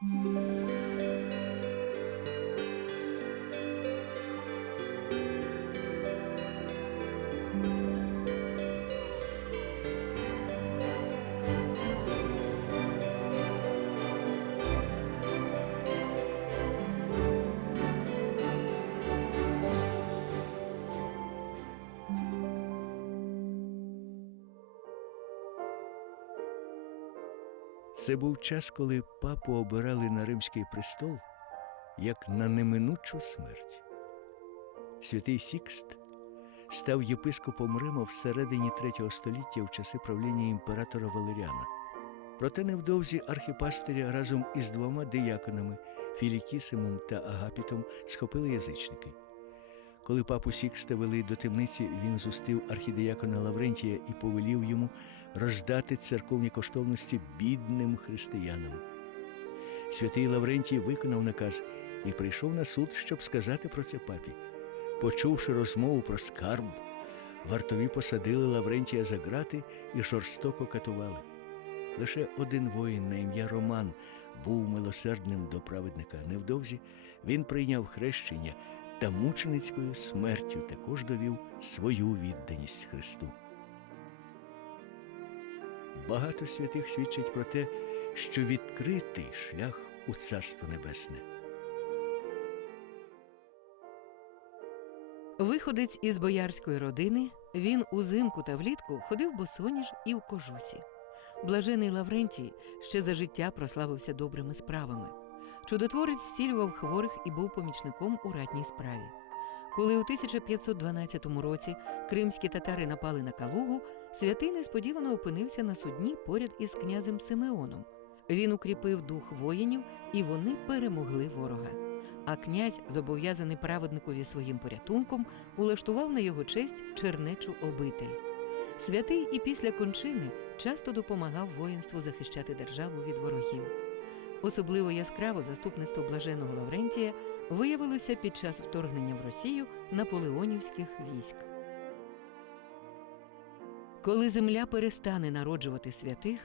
Música Це був час, коли папу обирали на римський престол як на неминучу смерть. Святий Сікст став єпископом Рима всередині третього століття в часи правління імператора Валеріана. Проте невдовзі архіпастиря разом із двома дияконами Філікісимом та Агапітом схопили язичники. Коли папу Сікста вели до темниці, він зустрів архідиякона Лаврентія і повелів йому роздати церковні коштовності бідним християнам. Святий Лаврентій виконав наказ і прийшов на суд, щоб сказати про це папі. Почувши розмову про скарб, вартові посадили Лаврентія за грати і жорстоко катували. Лише один воїн на ім'я Роман був милосердним до праведника. Невдовзі він прийняв хрещення та мученицькою смертю також довів свою відданість Христу. Багато святих свідчить про те, що відкритий шлях у Царство Небесне. Виходець із боярської родини, він узимку та влітку ходив босоніж і в кожусі. Блажений Лаврентій ще за життя прославився добрими справами. Чудотворець зцілював хворих і був помічником у ратній справі. Коли у 1512 році кримські татари напали на Калугу, святий несподівано опинився на судні поряд із князем Симеоном. Він укріпив дух воїнів, і вони перемогли ворога. А князь, зобов'язаний праведникові своїм порятунком, улаштував на його честь чернечу обитель. Святий і після кончини часто допомагав воїнству захищати державу від ворогів. Особливо яскраво заступництво блаженого Лаврентія виявилося під час вторгнення в Росію наполеонівських військ. Коли земля перестане народжувати святих,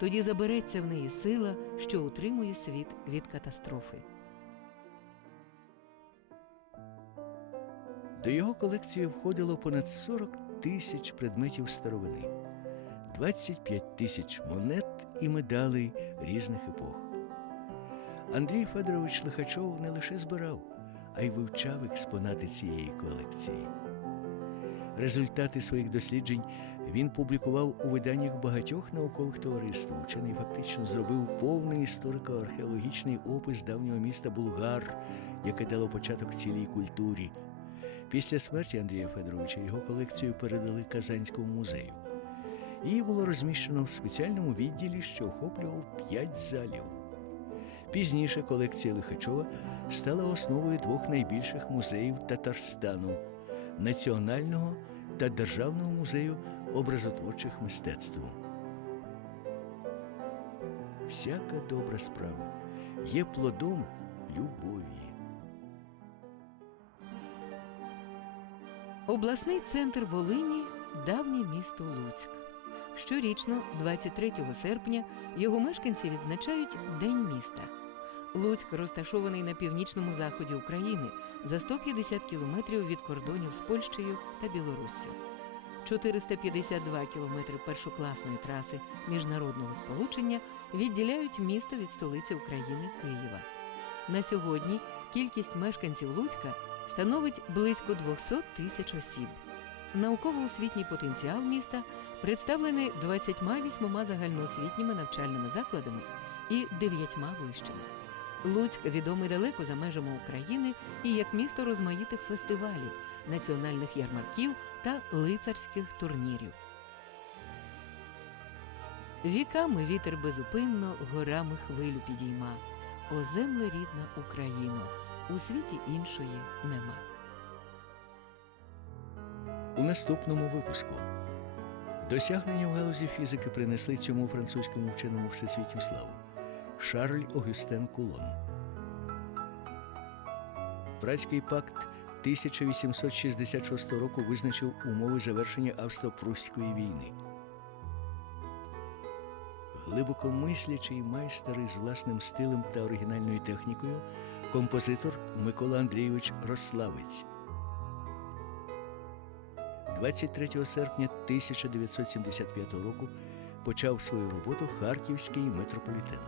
тоді забереться в неї сила, що утримує світ від катастрофи. До його колекції входило понад 40 тисяч предметів старовини, 25 тисяч монет і медалей різних епох. Андрій Федорович Лихачов не лише збирав, а й вивчав експонати цієї колекції. Результати своїх досліджень він публікував у виданнях багатьох наукових товариств. Вчений фактично зробив повний історико-археологічний опис давнього міста Булгар, яке дало початок цілій культурі. Після смерті Андрія Федоровича його колекцію передали Казанському музею. Її було розміщено в спеціальному відділі, що охоплював п'ять залів. Пізніше колекція Лихачова стала основою двох найбільших музеїв Татарстану Національного та Державного музею образотворчих мистецтв. Всяка добра справа є плодом любові. Обласний центр Волині давнє місто Луцьк. Щорічно, 23 серпня, його мешканці відзначають День міста. Луцьк розташований на північному заході України за 150 кілометрів від кордонів з Польщею та Білоруссю. 452 кілометри першокласної траси міжнародного сполучення відділяють місто від столиці України Києва. На сьогодні кількість мешканців Луцька становить близько 200 тисяч осіб. Науково-освітній потенціал міста представлений 28 загальноосвітніми навчальними закладами і 9 вищими. Луцьк відомий далеко за межами України і як місто розмаїтих фестивалів, національних ярмарків та лицарських турнірів. Віками вітер безупинно горами хвилю підійма. О земле рідна Україно, у світі іншої нема. У наступному випуску досягнення в галузі фізики принесли цьому французькому вченому всесвітню славу Шарль Огюстен Кулон. Пратський пакт 1866 року визначив умови завершення Австро-Прусської війни. глибокомислячий майстер із власним стилем та оригінальною технікою, композитор Микола Андрійович Рославець. 23 серпня 1975 року почав свою роботу Харківський метрополітен.